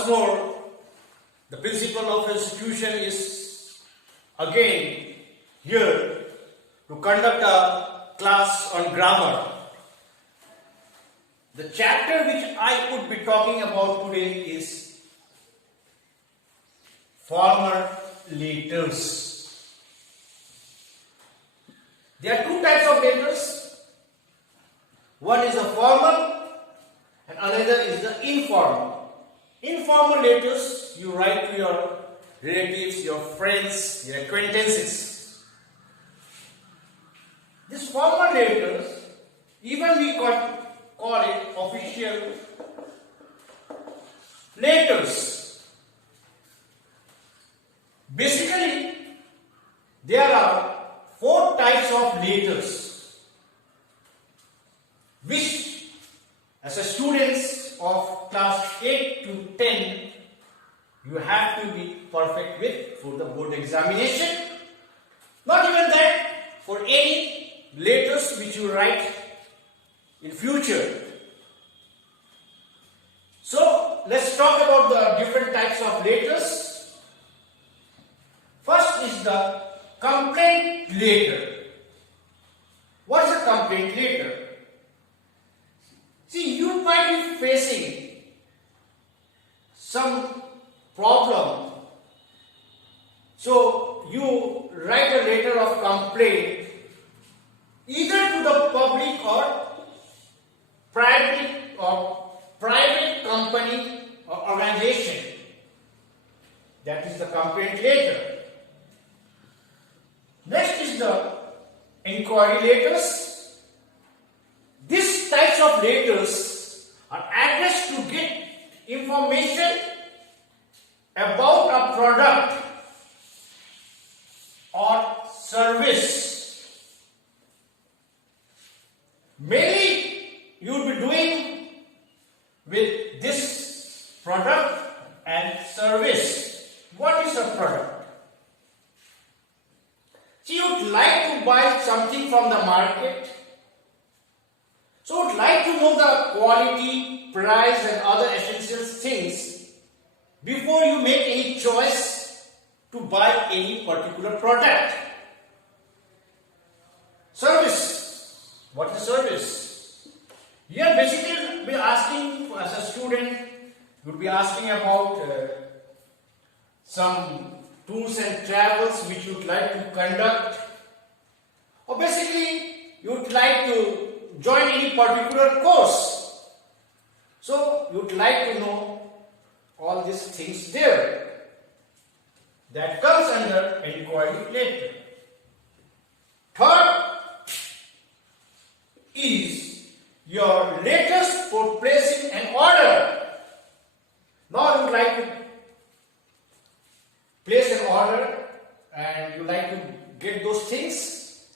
Once more, the principal of institution is again here to conduct a class on grammar. The chapter which I would be talking about today is formal letters. There are two types of letters. One is a formal and another is the informal. Informal letters you write to your relatives, your friends, your acquaintances. These formal letters, even we call it official letters. Basically, there are four types of letters which, as a students of class 8 to 10, you have to be perfect with for the board examination. Not even that, for any letters which you write in future. So let's talk about the different types of letters. First is the complaint letter. What is a complaint letter? See, you might be facing some problem. So you write a letter of complaint either to the public or private company or organization. That is the complaint letter. Next is the inquiry letters. These types of letters are addressed to get information about a product or service. Mainly you will be doing with this product and service. What is a product? So you would like to buy something from the market. So would like to know the quality, price and other essential things before you make any choice to buy any particular product. Service. What is service? Here basically we are asking, as a student, you would be asking about some tours and travels which you would like to conduct, or basically you would like to join any particular course. So you would like to know all these things there. That comes under inquiry letter. Third is your letters for placing an order. Now you would like to place an order and you like to get those things.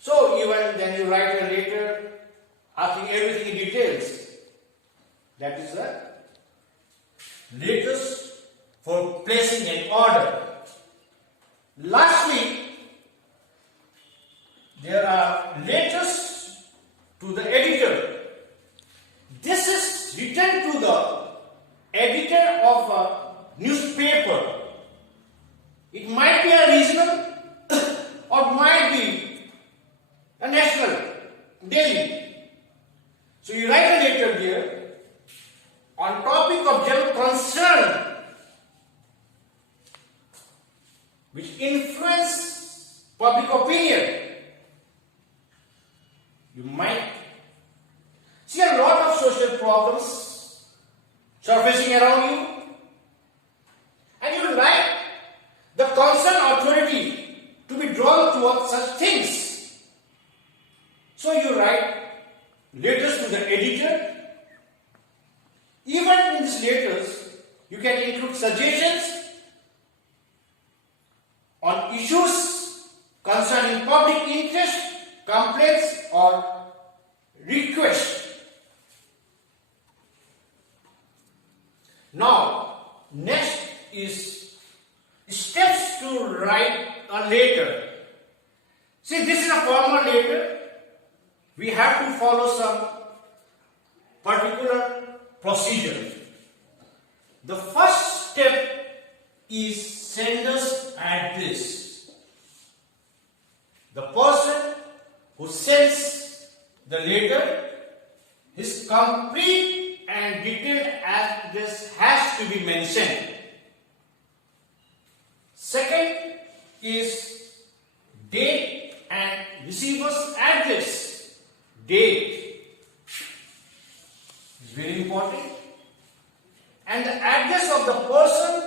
So even then you write a letter asking everything in details. That is the letters for placing an order. Lastly, there are letters to the editor. This is written to the editor of a newspaper. It might be a regional or might be a national, daily. So you write a letter there on topic of general concern which influence public opinion. You might see a lot of social problems surfacing around you, and you would like the concerned authority to be drawn towards such things. So you write letters to the editor. Even in these letters, you can include suggestions on issues concerning public interest, complaints or requests. Now, next is steps to write a letter. See, this is a formal letter. We have to follow some particular procedure. The first step is sender's address. The person who sends the letter, his complete and detailed address has to be mentioned. Second is date and receiver's address. Date is very important. And the address of the person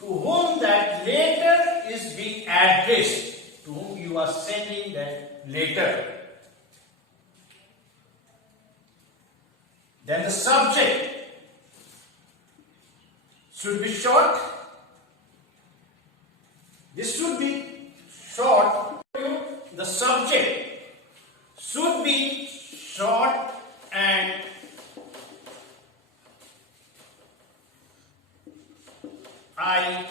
to whom that letter is being addressed, to whom you are sending that letter. Then the subject should be short. This should be short. The subject should be short and eye-catching.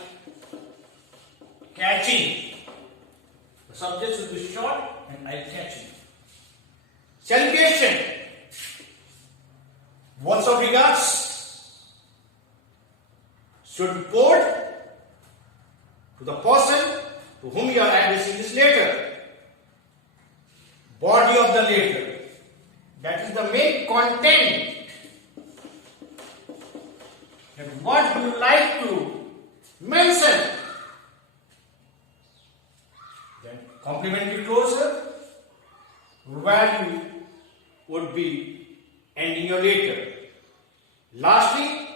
The subject should be short and eye-catching. Salutation. Words of regards should be poured to the person to whom you are addressing this letter. Body of the letter. That is the main content. And what you like to mention. Then complementary closure. Where you would be ending your letter. Lastly,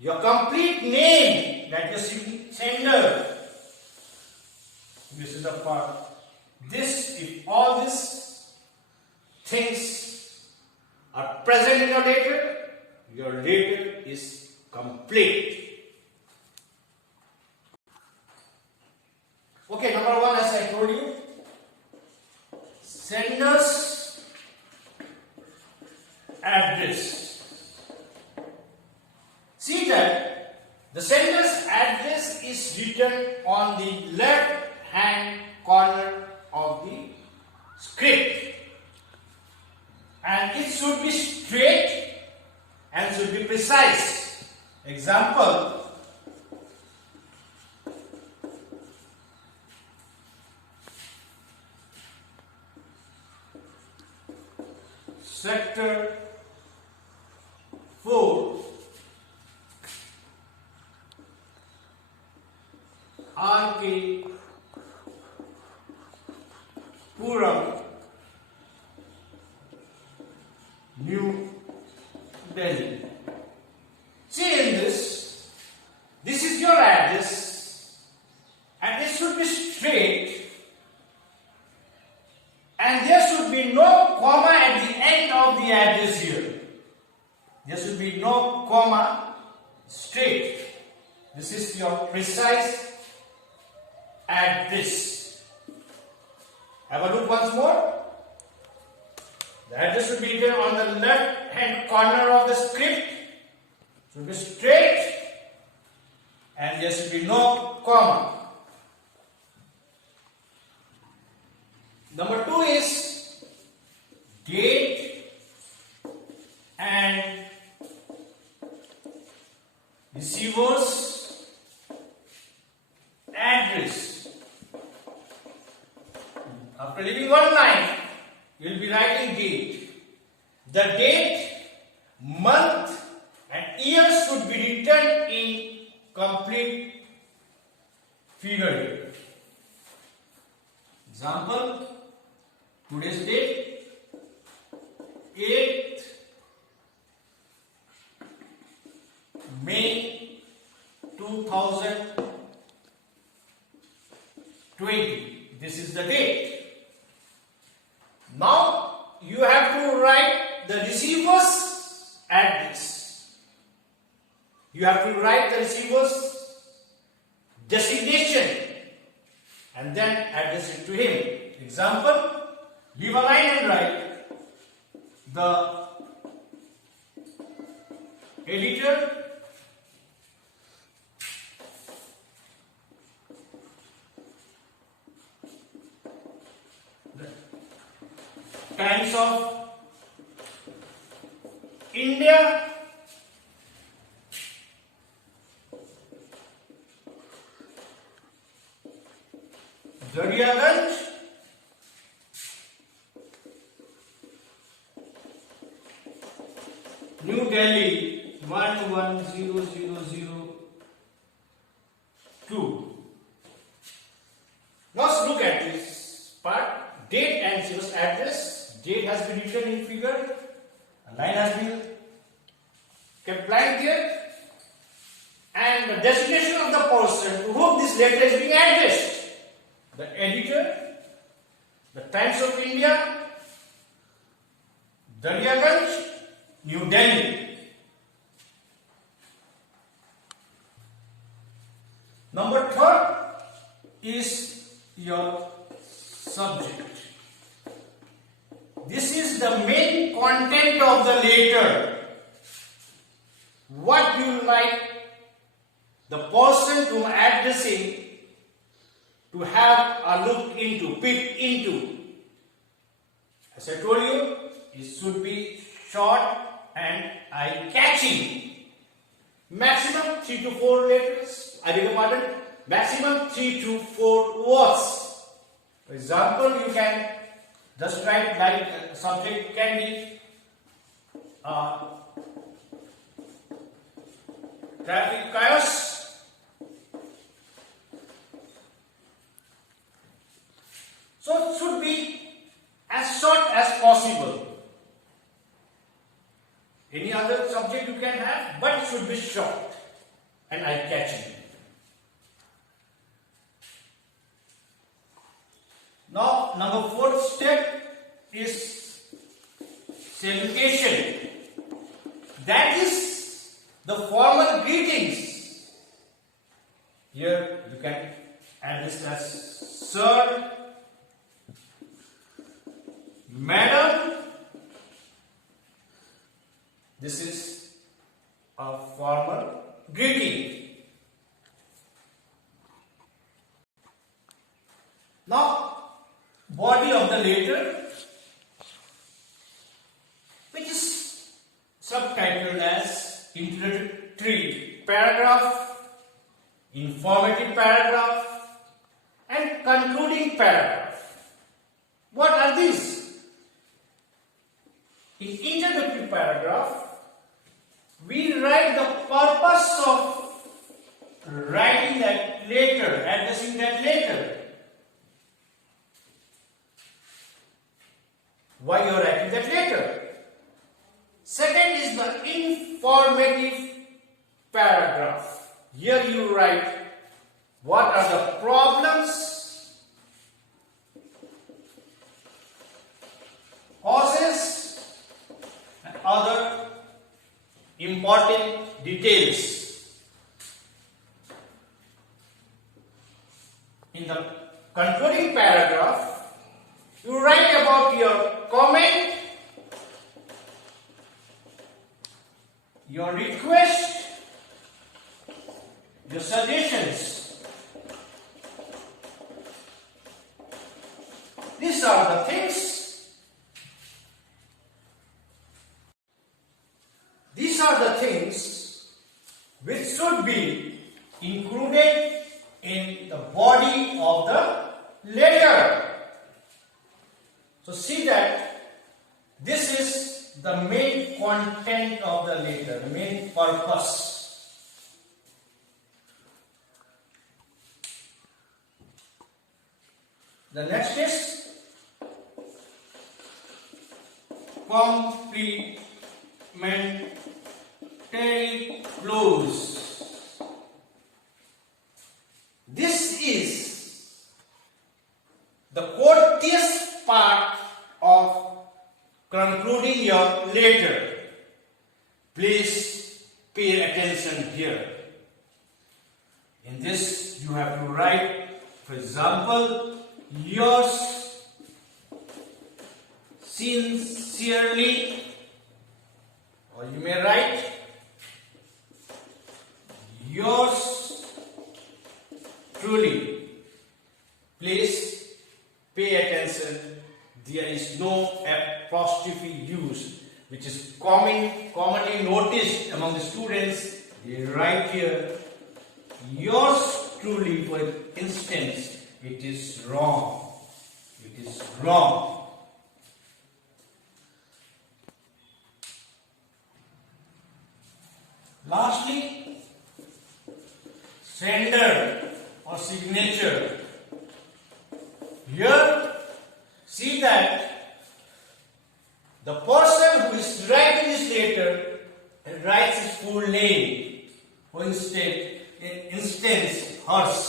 your complete name, that is sender. This is the part. This, if all these things are present in your letter is complete. Okay, number one, as I told you, sender's address. See that the sender's address is written on the left hand corner of the script, and it should be straight and should be precise. Example, Sector 4, R.K. Puram, New Delhi. See in this is your address, and it should be straight, and there should be no comma at the end of the address here. There should be no comma, straight. This is your precise address. Have a look once more. The address should be there on the left hand corner of the script. Should be straight, and there should be no comma. Number 2 is date and receiver's address. After leaving one line, you will be writing date. The date, month and year should be written in complete figure. Example, today's date, 8th May 2020. This is the date. Now you have to write the receiver's address. You have to write the receiver's designation and then address it to him. Example, leave a line and write the editor, Times of India, New Delhi 110002. Now let's look at this part. Date and service address. Date has been written in figure. A line has been kept blank here. And the designation of the person to whom this letter is being addressed. The editor, the Times of India, Daryaganj, New Delhi. Number third is your subject. This is the main content of the letter. What you like the person to addressing to have a look into, peep into. As I told you, it should be short and eye-catching. Maximum 3 to 4 letters. I beg your pardon. Maximum 3 to 4 words. For example, you can just write like subject can be traffic chaos. So it should be as short as possible. Any other subject you can have, but it should be short and eye-catching. Now, number fourth step is salutation. That is the formal greetings. Here you can add this as sir, madam. This is a formal greeting. Now, body of the letter, which is subtitled as introductory paragraph, informative paragraph, and concluding paragraph. What are these? In introductory paragraph, we write the purpose of writing that letter, addressing that letter. Why you are writing that letter? Second is the informative paragraph. Here you write what are the problems, causes, and other important details. In the concluding paragraph, you write about your comment, your request, your suggestions. These are the things. These are the things which should be included in the body of the letter. So see that this is the main content of the letter, the main purpose. The next is complementary clause. This is the courteous part of concluding your letter. Please pay attention here. In this you have to write, for example, yours sincerely, or you may write yours truly. Please pay attention. There is no apostrophe used, which is commonly noticed among the students. They write here yours truly, for instance. It is wrong. It is wrong. sender or signature. Here, see that the person who is writing this letter writes his full name. For instance, Harsh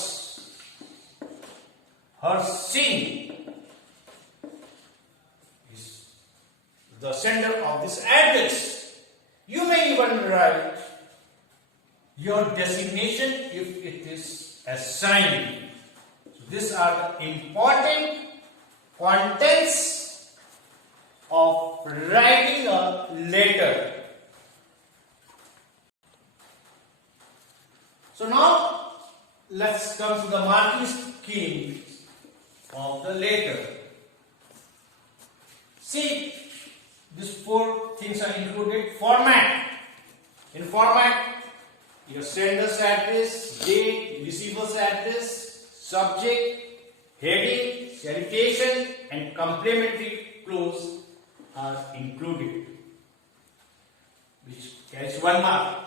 is the sender of this address. You may even write your designation if it is assigned. So these are the important contents of writing a letter. So now let's come to the marking scheme of the letter. See, these four things are included. Format. In format, your sender's address, date, receiver's address, subject, heading, salutation, and complementary clause are included, which carries 1 mark.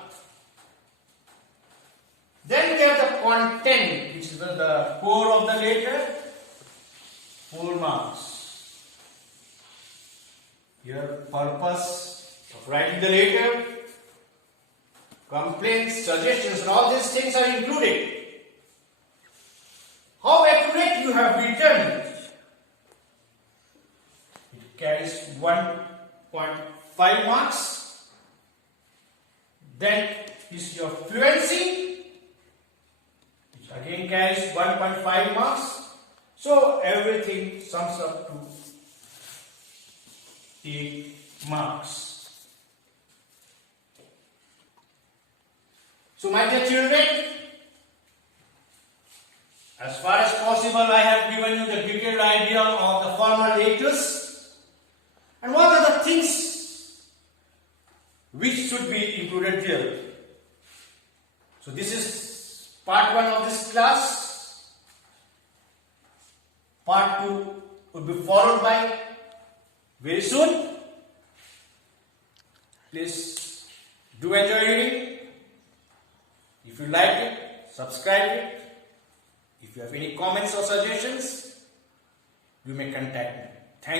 Then we have the content, which is the core of the letter, 4 marks. Your purpose of writing the letter, complaints, suggestions, and all these things are included. How accurate you have written, it carries 1.5 marks. Then is your fluency, which again carries 1.5 marks. So everything sums up to 8 marks. So my dear children, as far as possible I have given you the detailed idea of the formal letters and what are the things which should be included here. So this is part 1 of this class. Part 2 will be followed by very soon. Please do enjoy reading. If you like it, subscribe it. If you have any comments or suggestions, you may contact me. Thank you.